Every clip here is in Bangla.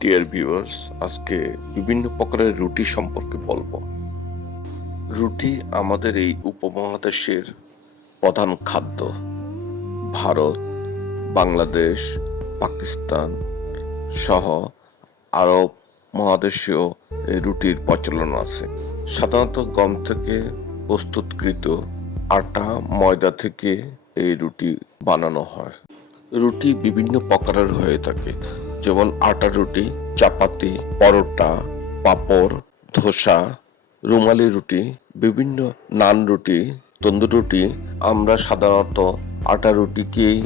ডিয়ার ভিউয়ার্স আজকে বিভিন্ন প্রকারের রুটি সম্পর্কে বলব। রুটি আমাদের এই উপমহাদেশের প্রধান খাদ্য। ভারত, বাংলাদেশ, পাকিস্তান সহ আরব মহাদেশেও এই রুটির প্রচলন আছে। সাধারণত গম থেকে প্রস্তুতকৃত আটা, ময়দা থেকে এই রুটি বানানো হয়। রুটি বিভিন্ন প্রকারের হয়ে থাকে। যেমন আটা রুটি, চাপাতি, পরোটা, পাপড়, ধোসা, রুমালি রুটি, বিভিন্ন নান রুটি, তন্দুর রুটি। আমরা সাধারণত আটা রুটিকেই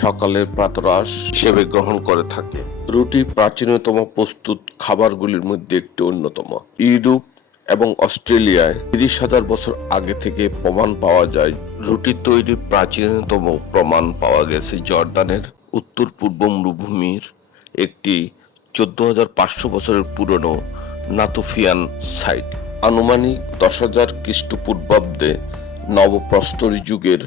সকালের প্রাতরাশ হিসেবে গ্রহণ করে থাকি। রুটি প্রাচীনতম প্রস্তুত খাবারগুলির মধ্যে একটি অন্যতম। ইউরোপ এবং অস্ট্রেলিয়ায় তিরিশ হাজার বছর আগে থেকে প্রমাণ পাওয়া যায়, রুটি তৈরি প্রাচীনতম প্রমাণ পাওয়া গেছে জর্দানের উত্তর পূর্ব মরুভূমির একটি চোদ্দ হাজার পাঁচশো বছরের পুরনো নাতুফিয়ান সাইট। আনুমানিক দশ হাজার খ্রিস্টপূর্বাব্দে নবপ্রস্তরী যুগের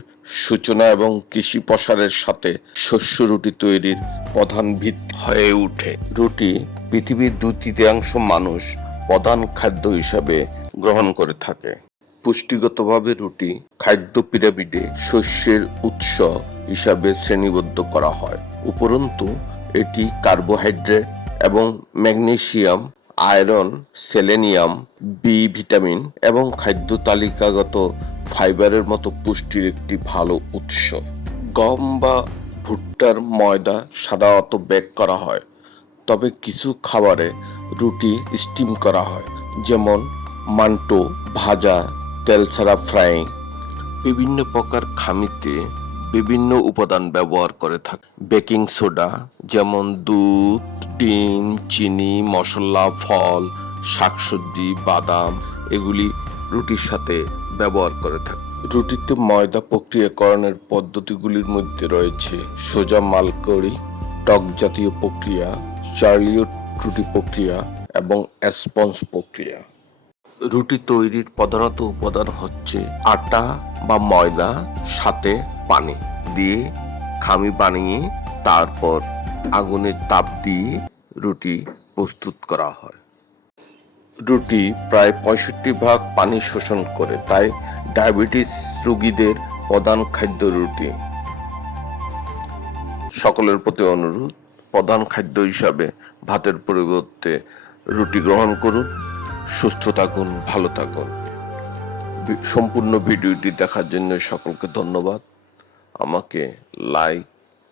সূচনা এবং কৃষি প্রসারের সাথে শস্য রুটি তৈরির প্রধান ভিত্তি হয়ে ওঠে রুটি পৃথিবীর দুই তৃতীয়াংশ মানুষ প্রধান খাদ্য হিসাবে গ্রহণ করে থাকে। পুষ্টিগতভাবে রুটি খাদ্য পিরামিডে শস্যের উৎস হিসাবে শ্রেণীবদ্ধ করা হয়। উপরন্তু এটি কার্বোহাইড্রেট এবং magnesium, iron, selenium, B vitamin এবং খাদ্য তালিকাগত ফাইবারের মতো পুষ্টির একটি ভালো উৎস। গম বা ভুট্টার ময়দা সাধারণত বেক করা হয়, তবে কিছু খাবারে রুটি স্টিম করা হয়, যেমন মান্টো, ভাজা তেল ছাড়া ফ্রাই। বিভিন্ন প্রকার খামিতে বিভিন্ন উপাদান ব্যবহার করে থাকে। বেকিং সোডা, যেমন দুধ, ডিম, চিনি, মশলা, ফল, শাকসবজি, বাদাম, এগুলি রুটির সাথে ব্যবহার করে থাকে। রুটিতে ময়দা প্রক্রিয়াকরণের পদ্ধতিগুলির মধ্যে রয়েছে সোজা মালকড়ি, টক জাতীয় প্রক্রিয়া, চার্লিও রুটি প্রক্রিয়া এবং অ্যাসপন্স প্রক্রিয়া। রুটি তৈরির প্রধানত উপাদান হচ্ছে আটা বা ময়দা, সাথে পানি দিয়ে খামি বানিয়ে তারপর আগুনের তাপ দিয়ে রুটি প্রস্তুত করা হয়। রুটি প্রায় পঁয়ষট্টি ভাগ পানি শোষণ করে, তাই ডায়াবেটিস রোগীদের প্রধান খাদ্য রুটি। সকলের প্রতি অনুরোধ, প্রধান খাদ্য হিসাবে ভাতের পরিবর্তে রুটি গ্রহণ করুন। সুস্থ থাকুন, ভালো থাকুন। সম্পূর্ণ ভিডিওটি দেখার জন্য সকলকে ধন্যবাদ। আমাকে লাইক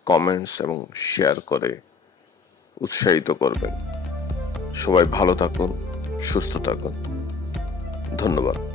কমেন্টস এবং শেয়ার করে উৎসাহিত করবেন। সবাই ভালো থাকুন, সুস্থ থাকুন। ধন্যবাদ।